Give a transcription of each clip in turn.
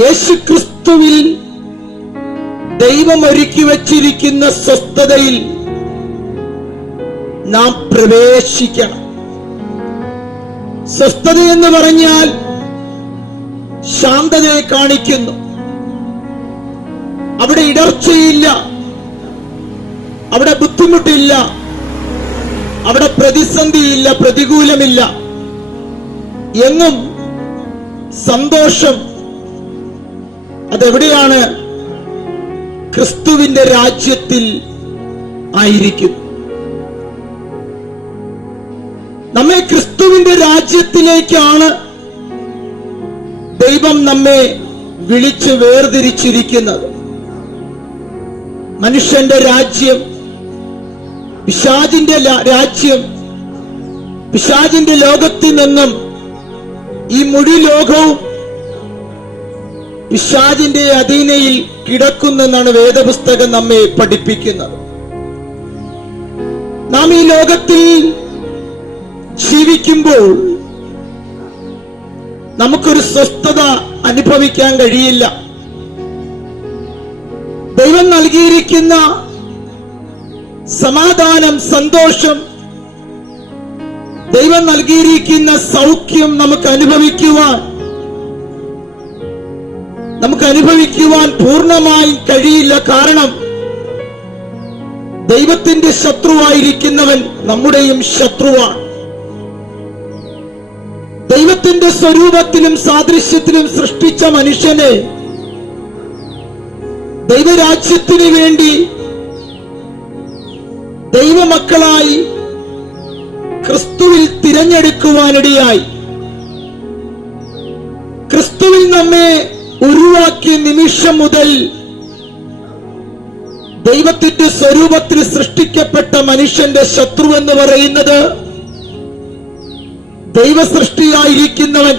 യേശുക്രിസ്തുവിൽ ദൈവം ഒരുക്കി വച്ചിരിക്കുന്ന സ്വസ്ഥതയിൽ നാം പ്രവേശിക്കണം. സ്വസ്ഥത എന്ന് പറഞ്ഞാൽ ശാന്തതയെ കാണിക്കുന്നു. അവിടെ ഇടർച്ചയില്ല, അവിടെ ബുദ്ധിമുട്ടില്ല, അവിടെ പ്രതിസന്ധിയില്ല, പ്രതികൂലമില്ല. എങ്ങും സന്തോഷം. അതെവിടെയാണ്? ക്രിസ്തുവിന്റെ രാജ്യത്തിൽ ആയിരിക്കും. നമ്മെ ക്രിസ്തുവിന്റെ രാജ്യത്തിലേക്കാണ് ദൈവം നമ്മെ വിളിച്ച് വേർതിരിച്ചിരിക്കുന്നത്. മനുഷ്യന്റെ രാജ്യം, പിശാചിന്റെ രാജ്യം, പിശാചിന്റെ ലോകത്തിൽ നിന്നും ഈ മുഴു ലോകവും പിശാചിന്റെ അധീനയിൽ കിടക്കുന്നെന്നാണ് വേദപുസ്തകം നമ്മെ പഠിപ്പിക്കുന്നത്. നാം ഈ ലോകത്തിൽ ജീവിക്കുമ്പോൾ നമുക്കൊരു സ്വസ്ഥത അനുഭവിക്കാൻ കഴിയില്ല. ദൈവം നൽകിയിരിക്കുന്ന സമാധാനം, സന്തോഷം, ദൈവം നൽകിയിരിക്കുന്ന സൗഖ്യം നമുക്ക് അനുഭവിക്കുവാൻ പൂർണ്ണമായും കഴിയില്ല. കാരണം ദൈവത്തിന്റെ ശത്രുവായിരിക്കുന്നവൻ നമ്മുടെയും ശത്രുവാണ്. ദൈവത്തിന്റെ സ്വരൂപത്തിലും സാദൃശ്യത്തിലും സൃഷ്ടിച്ച മനുഷ്യനെ ദൈവരാജ്യത്തിന് വേണ്ടി ദൈവമക്കളായി ക്രിസ്തുവിൽ തിരഞ്ഞെടുക്കുവാനിടയായി. ക്രിസ്തുവിൽ നമ്മെ ഉരുവാക്കിയ നിമിഷം മുതൽ ദൈവത്തിന്റെ സ്വരൂപത്തിൽ സൃഷ്ടിക്കപ്പെട്ട മനുഷ്യന്റെ ശത്രു എന്ന് പറയുന്നത് ദൈവസൃഷ്ടിയായിരിക്കുന്നവൻ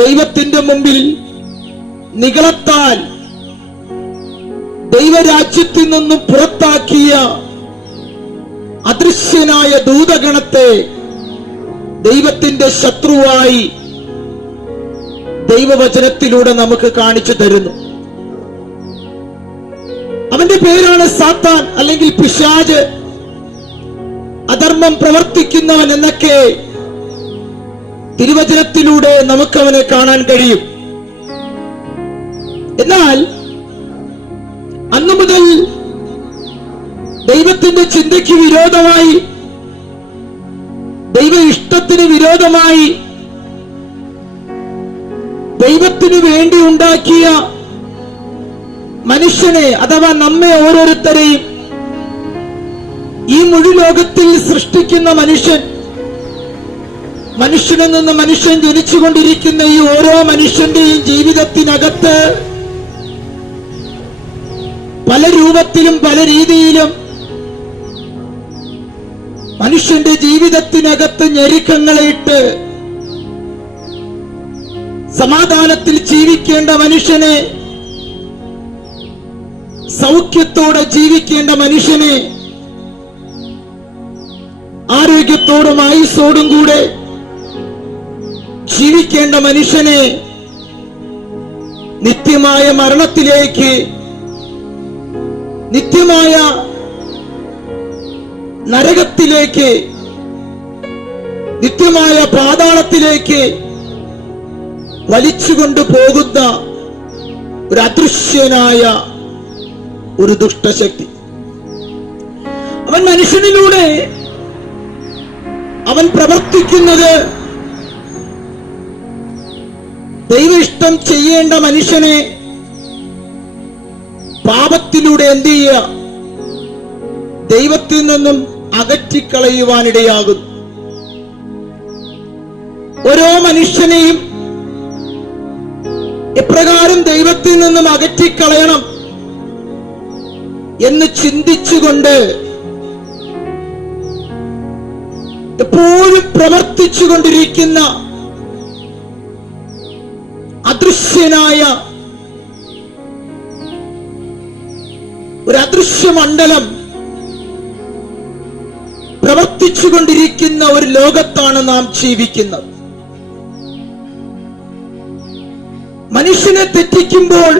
ദൈവത്തിന്റെ മുമ്പിൽ നിഗളത്താൽ ദൈവരാജ്യത്തിൽ നിന്നും പുറത്താക്കിയ അദൃശ്യനായ ദൂതഗണത്തെ ദൈവത്തിന്റെ ശത്രുവായി ദൈവവചനത്തിലൂടെ നമുക്ക് കാണിച്ചു തരുന്നു. അവന്റെ പേരാണ് സാത്താൻ, അല്ലെങ്കിൽ പിശാച്, അധർമ്മം പ്രവർത്തിക്കുന്നവൻ എന്നൊക്കെ തിരുവചനത്തിലൂടെ നമുക്ക് അവനെ കാണാൻ കഴിയും. എന്നാൽ അന്നു മുതൽ ദൈവത്തിന്റെ ചിന്തയ്ക്ക് വിരോധമായി, ദൈവ ഇഷ്ടത്തിന് വിരോധമായി, ദൈവത്തിനു വേണ്ടി ഉണ്ടാക്കിയ മനുഷ്യനെ അഥവാ നമ്മെ ഓരോരുത്തരെയും ഈ മുഴു ലോകത്തിൽ സൃഷ്ടിക്കുന്ന മനുഷ്യനിൽ നിന്ന് മനുഷ്യൻ ജനിച്ചുകൊണ്ടിരിക്കുന്ന ഈ ഓരോ മനുഷ്യന്റെയും ജീവിതത്തിനകത്ത് പല രൂപത്തിലും പല രീതിയിലും മനുഷ്യന്റെ ജീവിതത്തിനകത്ത് ഞെരുക്കങ്ങളെ ഇട്ട് സമാധാനത്തിൽ ജീവിക്കേണ്ട മനുഷ്യനെ, സൗഖ്യത്തോടെ ജീവിക്കേണ്ട മനുഷ്യനെ, ആരോഗ്യത്തോടും ആയുസ്സോടും കൂടെ ജീവിക്കേണ്ട മനുഷ്യനെ നിത്യമായ മരണത്തിലേക്ക്, നിത്യമായ നരകത്തിലേക്ക്, നിത്യമായ പാതാളത്തിലേക്ക് വലിച്ചുകൊണ്ടു പോകുന്ന ഒരു അദൃശ്യനായ ഒരു ദുഷ്ടശക്തി. അവൻ മനുഷ്യനിലൂടെ അവൻ പ്രവർത്തിക്കുന്നത് ദൈവ ഇഷ്ടം ചെയ്യേണ്ട മനുഷ്യനെ പാപത്തിലൂടെ എന്ത് ചെയ്യുക? ദൈവത്തിൽ നിന്നും അകറ്റിക്കളയുവാനിടയാകുന്നു. ഓരോ മനുഷ്യനെയും എപ്രകാരം ദൈവത്തിൽ നിന്നും അകറ്റിക്കളയണം എന്ന് ചിന്തിച്ചുകൊണ്ട് എപ്പോഴും പ്രവർത്തിച്ചുകൊണ്ടിരിക്കുന്ന അദൃശ്യനായ ഒരു അദൃശ്യമണ്ഡലം പ്രവർത്തിച്ചുകൊണ്ടിരിക്കുന്ന ഒരു ലോകത്താണ് നാം ജീവിക്കുന്നത്. മനുഷ്യനെ തെറ്റിക്കുമ്പോൾ,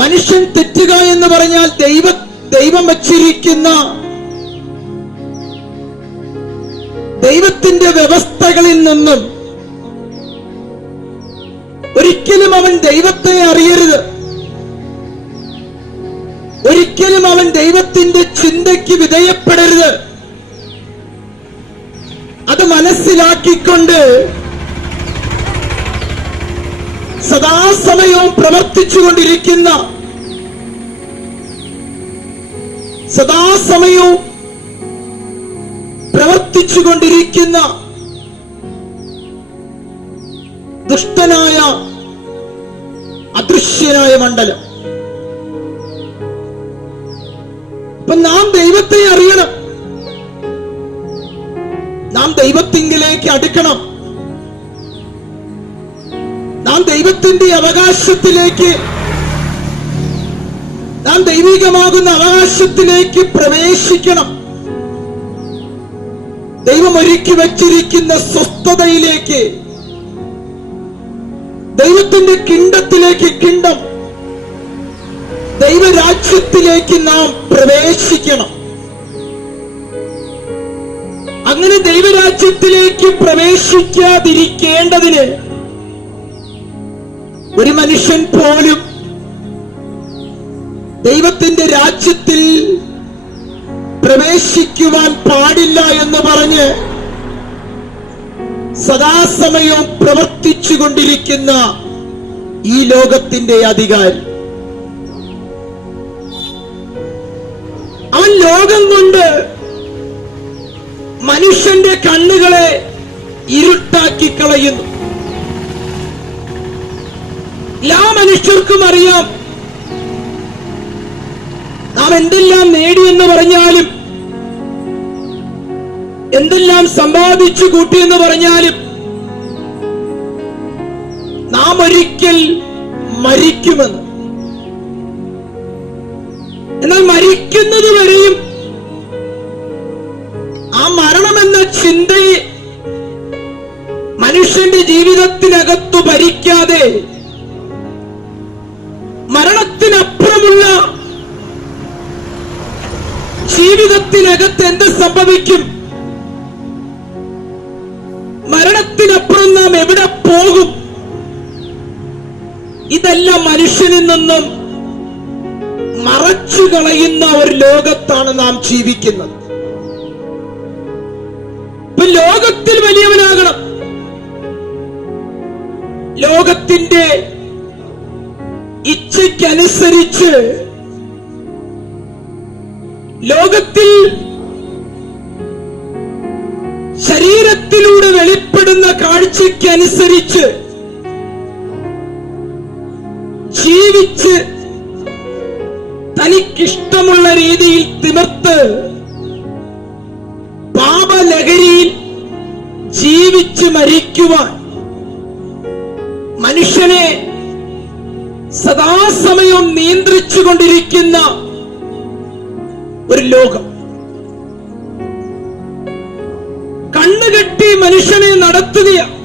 മനുഷ്യൻ തെറ്റുക എന്ന് പറഞ്ഞാൽ ദൈവം വച്ചിരിക്കുന്ന ദൈവത്തിന്റെ വ്യവസ്ഥകളിൽ നിന്നും ഒരിക്കലും അവൻ ദൈവത്തെ അറിയരുത്. ഒരിക്കലും അവൻ ദൈവത്തിന്റെ ചിന്തയ്ക്ക് വിധേയപ്പെടരുത്. അത് മനസ്സിലാക്കിക്കൊണ്ട് സദാസമയവും പ്രവർത്തിച്ചുകൊണ്ടിരിക്കുന്ന, സദാസമയവും പ്രവർത്തിച്ചുകൊണ്ടിരിക്കുന്ന ദുഷ്ടനായ അദൃശ്യനായ മണ്ഡലം. അപ്പൊ നാം ദൈവത്തെ അറിയണം. നാം ദൈവത്തിങ്കിലേക്ക് അടുക്കണം. നാം ദൈവത്തിന്റെ അവകാശത്തിലേക്ക്, നാം ദൈവികമാകുന്ന അവകാശത്തിലേക്ക് പ്രവേശിക്കണം. ദൈവം ഒരുക്കി വച്ചിരിക്കുന്ന സ്വസ്ഥതയിലേക്ക്, ദൈവത്തിന്റെ കിണ്ടത്തിലേക്ക്, കിണ്ടം ദൈവരാജ്യത്തിലേക്ക് നാം പ്രവേശിക്കണം. അങ്ങനെ ദൈവരാജ്യത്തിലേക്ക് പ്രവേശിക്കാതിരിക്കേണ്ടതിന് ഒരു മനുഷ്യൻ പോലും ദൈവത്തിന്റെ രാജ്യത്തിൽ പ്രവേശിക്കുവാൻ പാടില്ല എന്ന് പറഞ്ഞ് സദാസമയവും പ്രവർത്തിച്ചുകൊണ്ടിരിക്കുന്ന ഈ ലോകത്തിന്റെ അധികാരി, അവൻ ലോകം കൊണ്ട് മനുഷ്യന്റെ കണ്ണുകളെ ഇരുട്ടാക്കി കളയുന്നു. എല്ലാ മനുഷ്യർക്കും അറിയാം, നാം എന്തെല്ലാം നേടിയെന്ന് പറഞ്ഞാലും, എന്തെല്ലാം സമ്പാദിച്ചു കൂട്ടിയെന്ന് പറഞ്ഞാലും, നാം ഒരിക്കൽ മരിക്കുമെന്ന്. എന്നാൽ മരിക്കുന്നത് വരെയും ആ മരണമെന്ന ചിന്തയെ മനുഷ്യന്റെ ജീവിതത്തിനകത്തു ഭരിക്കാതെ, മരണത്തിനപ്പുറമുള്ള ജീവിതത്തിനകത്ത് എന്ത് സംഭവിക്കും, മരണത്തിനപ്പുറം നാം എവിടെ പോകും, ഇതെല്ലാം മനുഷ്യനിൽ നിന്നും മറച്ചു കളയുന്ന ഒരു ലോകത്താണ് നാം ജീവിക്കുന്നത്. ഇപ്പൊ ലോകത്തിൽ വലിയവനാകണം. ലോകത്തിന്റെ ഇച്ഛയ്ക്കനുസരിച്ച്, ലോകത്തിൽ ശരീരത്തിലൂടെ വെളിപ്പെടുന്ന കാഴ്ചയ്ക്കനുസരിച്ച് ജീവിച്ച് തനിക്കിഷ്ടമുള്ള രീതിയിൽ തിമിർത്ത് പാപലഹരിയിൽ ജീവിച്ച് മരിക്കുവാൻ മനുഷ്യനെ സദാസമയവും നിയന്ത്രിച്ചുകൊണ്ടിരിക്കുന്ന ഒരു ലോകം. കണ്ണുകെട്ടി മനുഷ്യനെ നടത്തുകയാണ്.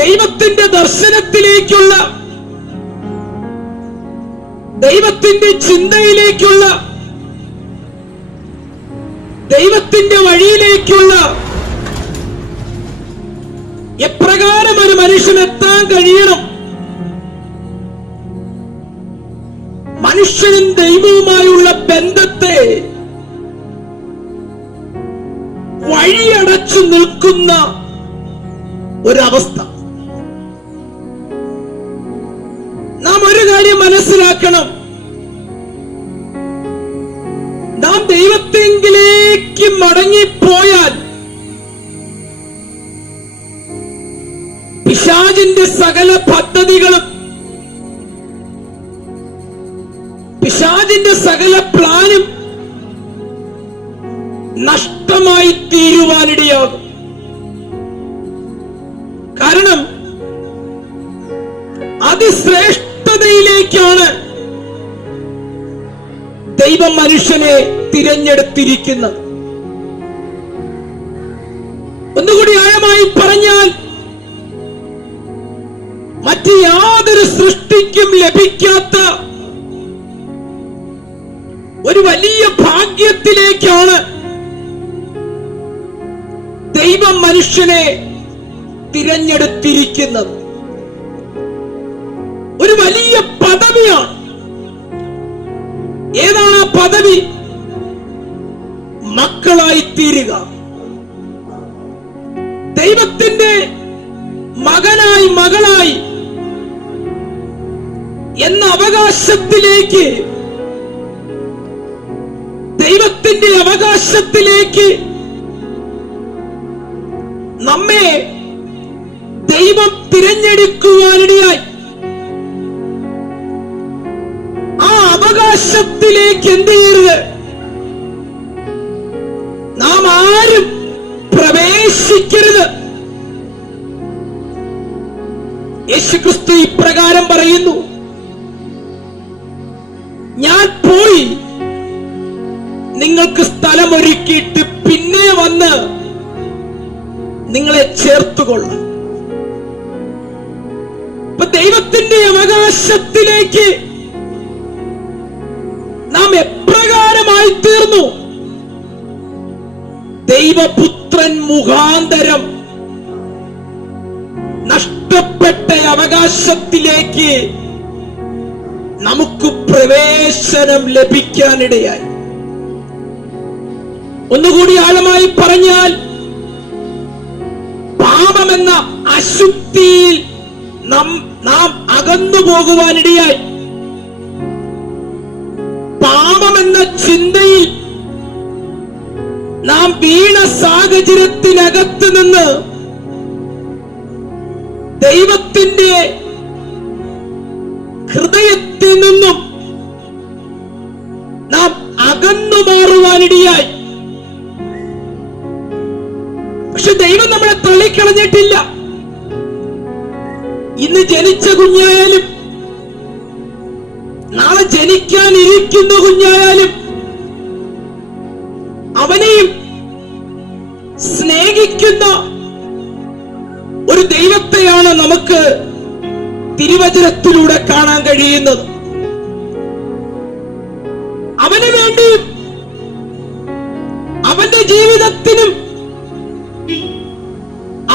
ദൈവത്തിന്റെ ദർശനത്തിലേക്കുള്ള, ദൈവത്തിന്റെ ചിന്തയിലേക്കുള്ള, ദൈവത്തിന്റെ വഴിയിലേക്കുള്ള എപ്രകാരം ഒരു മനുഷ്യനെത്താൻ കഴിയണം, മനുഷ്യനും ദൈവവുമായുള്ള ബന്ധത്തെ വഴിയടച്ചു നിൽക്കുന്ന ഒരവസ്ഥ. നാം ഒരു കാര്യം മനസ്സിലാക്കണം, നാം ദൈവത്തെങ്കിലേക്ക് മടങ്ങിപ്പോയാൽ പിശാചിന്റെ സകല പദ്ധതികളും, പിശാചിന്റെ സകല പ്ലാനും നഷ്ടമായി തീരുവാനിടയാകും. കാരണം അതിശ്രേഷ്ഠതയിലേക്കാണ് ദൈവം മനുഷ്യനെ തിരഞ്ഞെടുത്തിരിക്കുന്നത്. ഒന്നുകൂടി ആഴമായി ആഴമായി പറഞ്ഞാൽ മറ്റ് യാതൊരു സൃഷ്ടിക്കും ലഭിക്കാത്ത ഒരു വലിയ ഭാഗ്യത്തിലേക്കാണ് ദൈവം മനുഷ്യനെ തിരഞ്ഞെടുത്തിരിക്കുന്നത്. ഒരു വലിയ പദവിയാണ്. ഏതാണ് ആ പദവി? മക്കളായി തീരുക, ദൈവത്തിന്റെ മകനായി മകളായി എന്ന അവകാശത്തിലേക്ക്, ദൈവത്തിന്റെ അവകാശത്തിലേക്ക് നമ്മെ ദൈവം തിരഞ്ഞെടുക്കുവാനിടയായി. ആ അവകാശത്തിലേക്ക് എന്ത് ചെയ്യരുത്? നാം ആരും പ്രവേശിക്കരുത്. യേശുക്രിസ്തു ഇപ്രകാരം പറയുന്നു, ഞാൻ പോയി നിങ്ങൾക്ക് സ്ഥലമൊരുക്കിയിട്ട് പിന്നെ വന്ന് നിങ്ങളെ ചേർത്തുകൊള്ളാം. അപ്പൊ ദൈവത്തിന്റെ അവകാശത്തിലേക്ക് നാം എപ്രകാരമായി തീർന്നു? ദൈവപുത്രൻ മുഖാന്തരം നഷ്ടപ്പെട്ട അവകാശത്തിലേക്ക് നമുക്ക് പ്രവേശനം ലഭിക്കാനിടയായി. ഒന്നുകൂടി ആഴമായി പറഞ്ഞാൽ, പാപമെന്ന അശുദ്ധിയിൽ നാം അകന്നു പോകുവാനിടയായി. പാപമെന്ന ചിന്തയിൽ നാം വീണ സാഹചര്യത്തിനകത്ത് നിന്ന് ദൈവത്തിന്റെ ഹൃദയത്തിൽ നിന്നും നാം അകന്നു മാറുവാനിടയായി. പക്ഷെ ദൈവം നമ്മളെ തള്ളിക്കളഞ്ഞിട്ടില്ല. ഇന്ന് ജനിച്ച കുഞ്ഞായാലും നാളെ ജനിക്കാനിരിക്കുന്ന കുഞ്ഞായാലും അവനെയും സ്നേഹിക്കുന്ന ഒരു ദൈവത്തെയാണ് നമുക്ക് തിരുവചനത്തിലൂടെ കാണാൻ കഴിയുന്നത്. അവന് വേണ്ടി അവന്റെ ജീവിതത്തിനും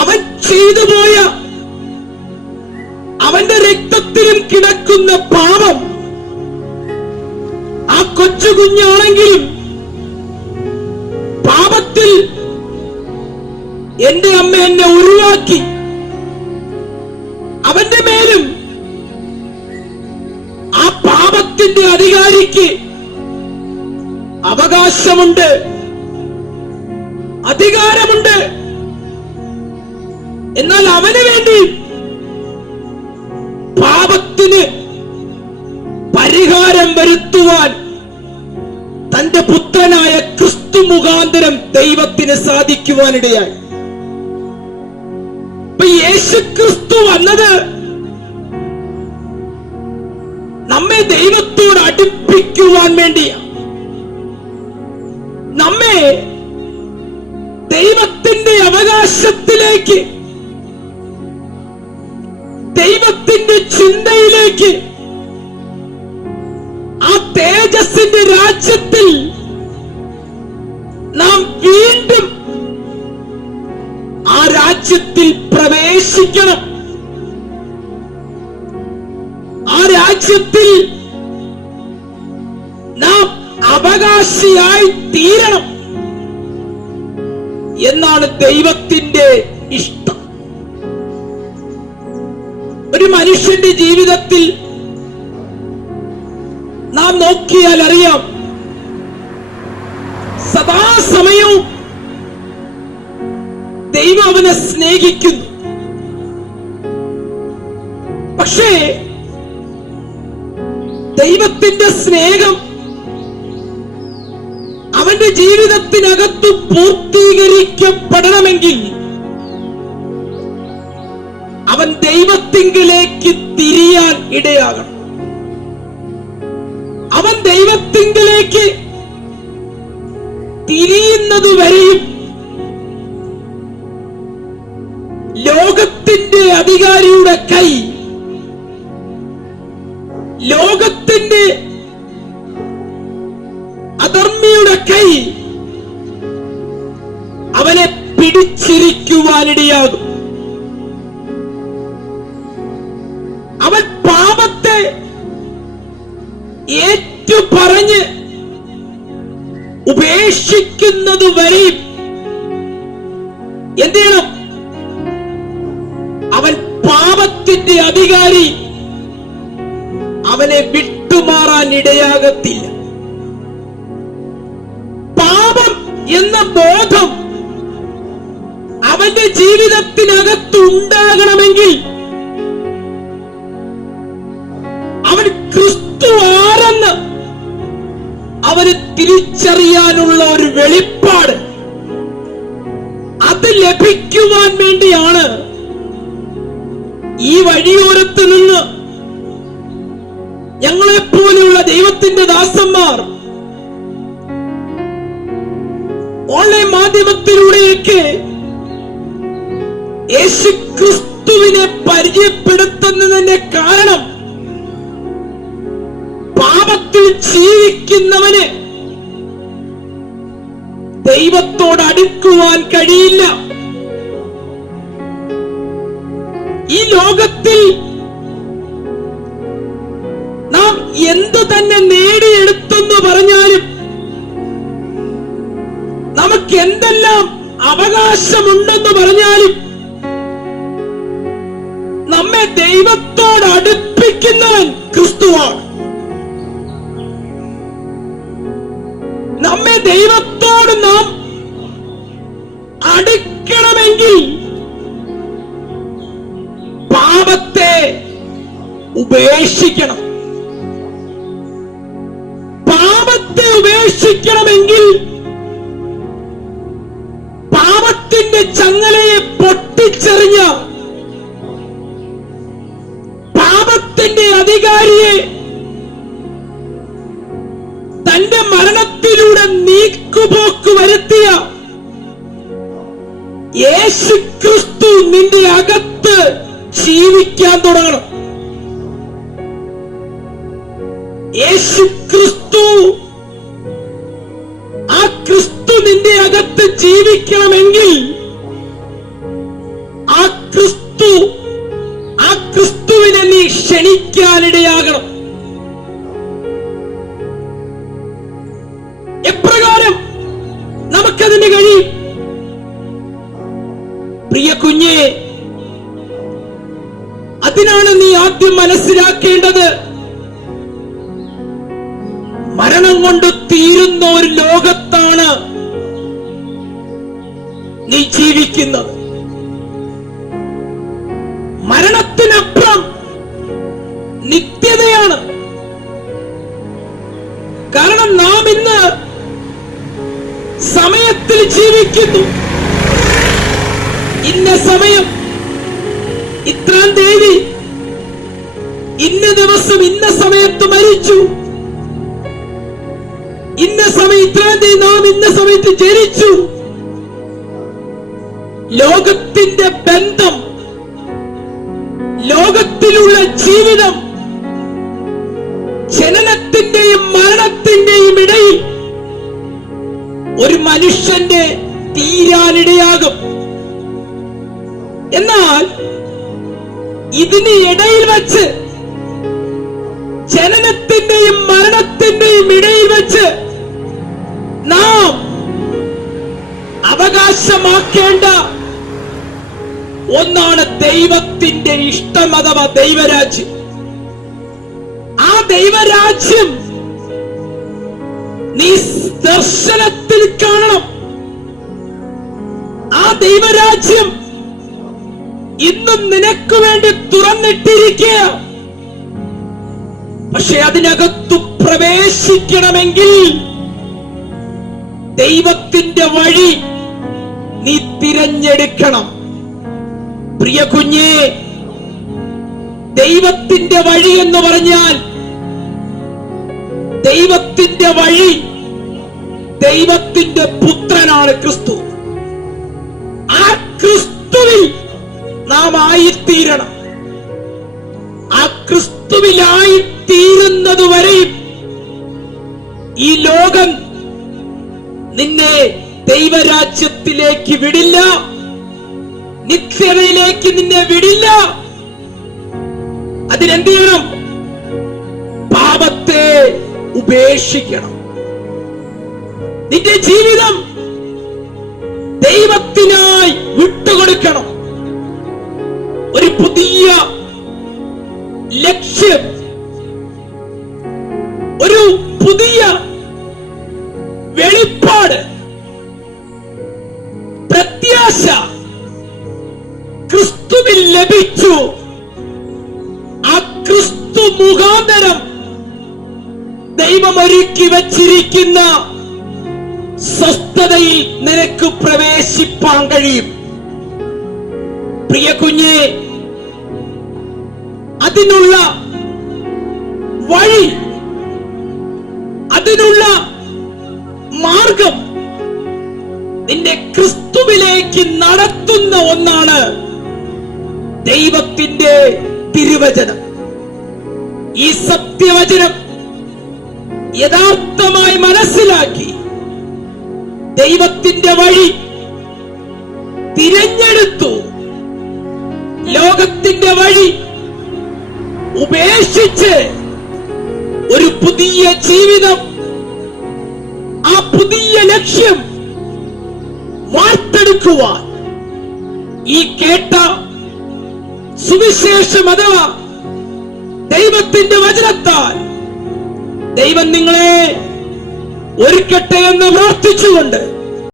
അവൻ ചെയ്തു പോയ അവന്റെ രക്തത്തിലും കിടക്കുന്ന പാപം, ആ കൊച്ചു കുഞ്ഞാണെങ്കിലും പാപത്തിൽ എന്റെ അമ്മ എന്നെ ഒഴിവാക്കി, അവന്റെ മേലും ആ പാപത്തിന്റെ അധികാരിക്ക് അവകാശമുണ്ട്, അധികാരമുണ്ട്. എന്നാൽ അവന് വേണ്ടി പാപത്തിന് പരിഹാരം വരുത്തുവാൻ തന്റെ പുത്രനായ ക്രിസ്തു മുഖാന്തരം ദൈവത്തിന് സാധിക്കുവാനിടയായി. യേശു ക്രിസ്തു വന്നത് നമ്മെ ദൈവത്തോട് അടുപ്പിക്കുവാൻ വേണ്ടിയാണ്. നമ്മെ ദൈവത്തിന്റെ അവകാശത്തിലേക്ക്, ദൈവത്തിന്റെ ചിന്തയിലേക്ക്, ആ തേജസ്സിന്റെ രാജ്യത്തിൽ നാം വീണ്ടും ആ രാജ്യത്തിൽ പ്രവേശിക്കണം. ആ രാജ്യത്തിൽ നാം അവകാശിയായി തീരണം എന്നാണ് ദൈവത്തിന്റെ ഇഷ്ടം. ഒരു മനുഷ്യന്റെ ജീവിതത്തിൽ നാം നോക്കിയാൽ അറിയാം, സദാസമയവും ദൈവം അവനെ സ്നേഹിക്കുന്നു. പക്ഷേ ദൈവത്തിന്റെ സ്നേഹം അവന്റെ ജീവിതത്തിനകത്ത് പൂർത്തീകരിക്കപ്പെടണമെങ്കിൽ അവൻ ദൈവത്തിങ്കിലേക്ക് തിരിയാൻ ഇടയാകണം. അവൻ ദൈവത്തിങ്കിലേക്ക് തിരിയുന്നതുവരെയും ലോകത്തിന്റെ അധികാരിയുടെ കൈ, ലോകത്തിന്റെ അധർമ്മിയുടെ കൈ അവനെ പിടിച്ചിരിക്കുവാനിടയാകും. അവൻ പാപത്തെ ഏറ്റുപറഞ്ഞ് ഉപേക്ഷിക്കുന്നത് വരെയും എന്ത് ചെയ്യണം? അവൻ പാപത്തിന്റെ അധികാരി അവനെ വിട്ടുമാറാൻ ഇടയാകത്തില്ല. പാപം എന്ന ബോധം അവന്റെ ജീവിതത്തിനകത്തുണ്ടാകണമെങ്കിൽ അവൻ ക്രിസ്തു ആരെന്ന് അവന് തിരിച്ചറിയാനുള്ള ഒരു വെളിപ്പാട് അത് ലഭിക്കുവാൻ വേണ്ടിയാണ് ഈ വഴിയോരത്ത് നിന്ന് ഞങ്ങളെപ്പോലെയുള്ള ദൈവത്തിന്റെ ദാസന്മാർ ഓൺലൈൻ മാധ്യമത്തിലൂടെയൊക്കെ യേശു ക്രിസ്തുവിനെ പരിചയപ്പെടുത്തുന്നതിന്റെ കാരണം പാപത്തിൽ ജീവിക്കുന്നവന് ദൈവത്തോട് അടുക്കുവാൻ കഴിയില്ല. ഈ ലോകത്തിൽ നാം എന്തു തന്നെ നേടിയെടുത്തെന്ന് പറഞ്ഞാലും, നമുക്ക് എന്തെല്ലാം അവകാശമുണ്ടെന്ന് പറഞ്ഞാലും, നമ്മെ ദൈവത്തോട് അടുപ്പിക്കുന്നവൻ ക്രിസ്തുവാണ്. നമ്മെ ദൈവത്തോട് നാം അടുക്കണമെങ്കിൽ പാപത്തെ ഉപേക്ഷിക്കണം. പാപത്തെ ഉപേക്ഷിക്കണമെങ്കിൽ പാപത്തിന്റെ ചങ്ങലയെ പൊട്ടിച്ചെറിഞ്ഞ പാപത്തിന്റെ അധികാരിയെ തന്റെ മരണത്തിലൂടെ നീക്കുപോക്ക് വരുത്തിയ യേശു ക്രിസ്തു നിന്റെ അകത്ത് ജീവിക്കാൻ തുടങ്ങണം. യേശു ക്രിസ്തു, ആ ക്രിസ്തു നിന്റെ അകത്ത് ജീവിക്കണമെങ്കിൽ ആ ക്രിസ്തുവിനെ നീ ക്ഷണിക്കാനിടയാകണം. എപ്രകാരം നമുക്കതിന് കഴിയും? പ്രിയ കുഞ്ഞെ, അതിനാണ് നീ ആദ്യം മനസ്സിലാക്കേണ്ടത്. മരണം കൊണ്ട് തീരുന്ന ഒരു ലോകത്താണ് നീ ജീവിക്കുന്നത്. മരണത്തിനപ്പുറം നിത്യതയാണ്. കാരണം നാം ഇന്ന് സമയത്തിൽ ജീവിക്കുന്നു. ഇന്ന സമയം, ഇത്രാം തീയതി, ഇന്ന ദിവസം, ഇന്ന സമയത്ത് മരിച്ചു, ഇന്ന സമയം, ഇത്രാം തീയതി നാം ഇന്ന സമയത്ത് ജനിച്ചു. ലോകത്തിന്റെ ബന്ധം, ലോകത്തിലുള്ള ജീവിതം, ജനനത്തിന്റെയും മരണത്തിന്റെയും ഇടയിൽ ഒരു മനുഷ്യന്റെ തീരാനിടയാകും. എന്നാൽ ഇതിന് ഇടയിൽ വച്ച്, ജനനത്തിന്റെയും മരണത്തിന്റെയും ഇടയിൽ വച്ച് നാം അവകാശമാക്കേണ്ട ഒന്നാണ് ദൈവത്തിന്റെ ഇഷ്ടം അഥവാ ദൈവരാജ്യം. ആ ദൈവരാജ്യം നീ ദർശനത്തിൽ കാണണം. ആ ദൈവരാജ്യം ഇന്നും നിനക്ക് വേണ്ടി തുറന്നിട്ടിരിക്കുക. പക്ഷെ അതിനകത്തു പ്രവേശിക്കണമെങ്കിൽ ദൈവത്തിന്റെ വഴി നീ തിരഞ്ഞെടുക്കണം. പ്രിയ കുഞ്ഞേ, ദൈവത്തിന്റെ വഴി എന്ന് പറഞ്ഞാൽ, ദൈവത്തിന്റെ വഴി ദൈവത്തിന്റെ പുത്രനാണ് ക്രിസ്തു. ആ ക്രിസ്തുവിൽ നാം ആയിത്തീരണം. ആ ക്രിസ്തുവിലായിത്തീരുന്നതുവരെയും ഈ ലോകം നിന്നെ ദൈവരാജ്യത്തിലേക്ക് വിടില്ല, നിത്യതയിലേക്ക് നിന്നെ വിടില്ല. അതിനെന്ത് ചെയ്യണം? പാപത്തെ ഉപേക്ഷിക്കണം. നിന്റെ ജീവിതം ദൈവത്തിനായി വിട്ടുകൊടുക്കണം. ഒരു പുതിയ ലക്ഷ്യം, ഒരു പുതിയ വെളിപ്പാട്, പ്രത്യാശ ക്രിസ്തുവിൽ ലഭിച്ചു. ആ ക്രിസ്തു മുഖാന്തരം ദൈവം ഒരുക്കി വച്ചിരിക്കുന്ന സ്വസ്ഥതയിൽ നിനക്ക് പ്രവേശിപ്പാൻ കഴിയും. പ്രിയ കുഞ്ഞെ, അതിനുള്ള വഴി, അതിനുള്ള മാർഗം നിന്നെ ക്രിസ്തുവിലേക്ക് നടത്തുന്ന ഒന്നാണ് ദൈവത്തിന്റെ തിരുവചനം. ഈ സത്യവചനം യഥാർത്ഥമായി മനസ്സിലാക്കി ദൈവത്തിന്റെ വഴി തിരഞ്ഞെടുത്തു, ലോകത്തിന്റെ വഴി ഉപേക്ഷിച്ച് ഒരു പുതിയ ജീവിതം, ആ പുതിയ ലക്ഷ്യം വാർത്തെടുക്കുവാൻ ഈ കേട്ട സുവിശേഷം അഥവാ ദൈവത്തിന്റെ വചനത്താൽ ദൈവം നിങ്ങളെ ഒരുക്കട്ടെ എന്ന് പ്രാർത്ഥിച്ചുകൊണ്ട്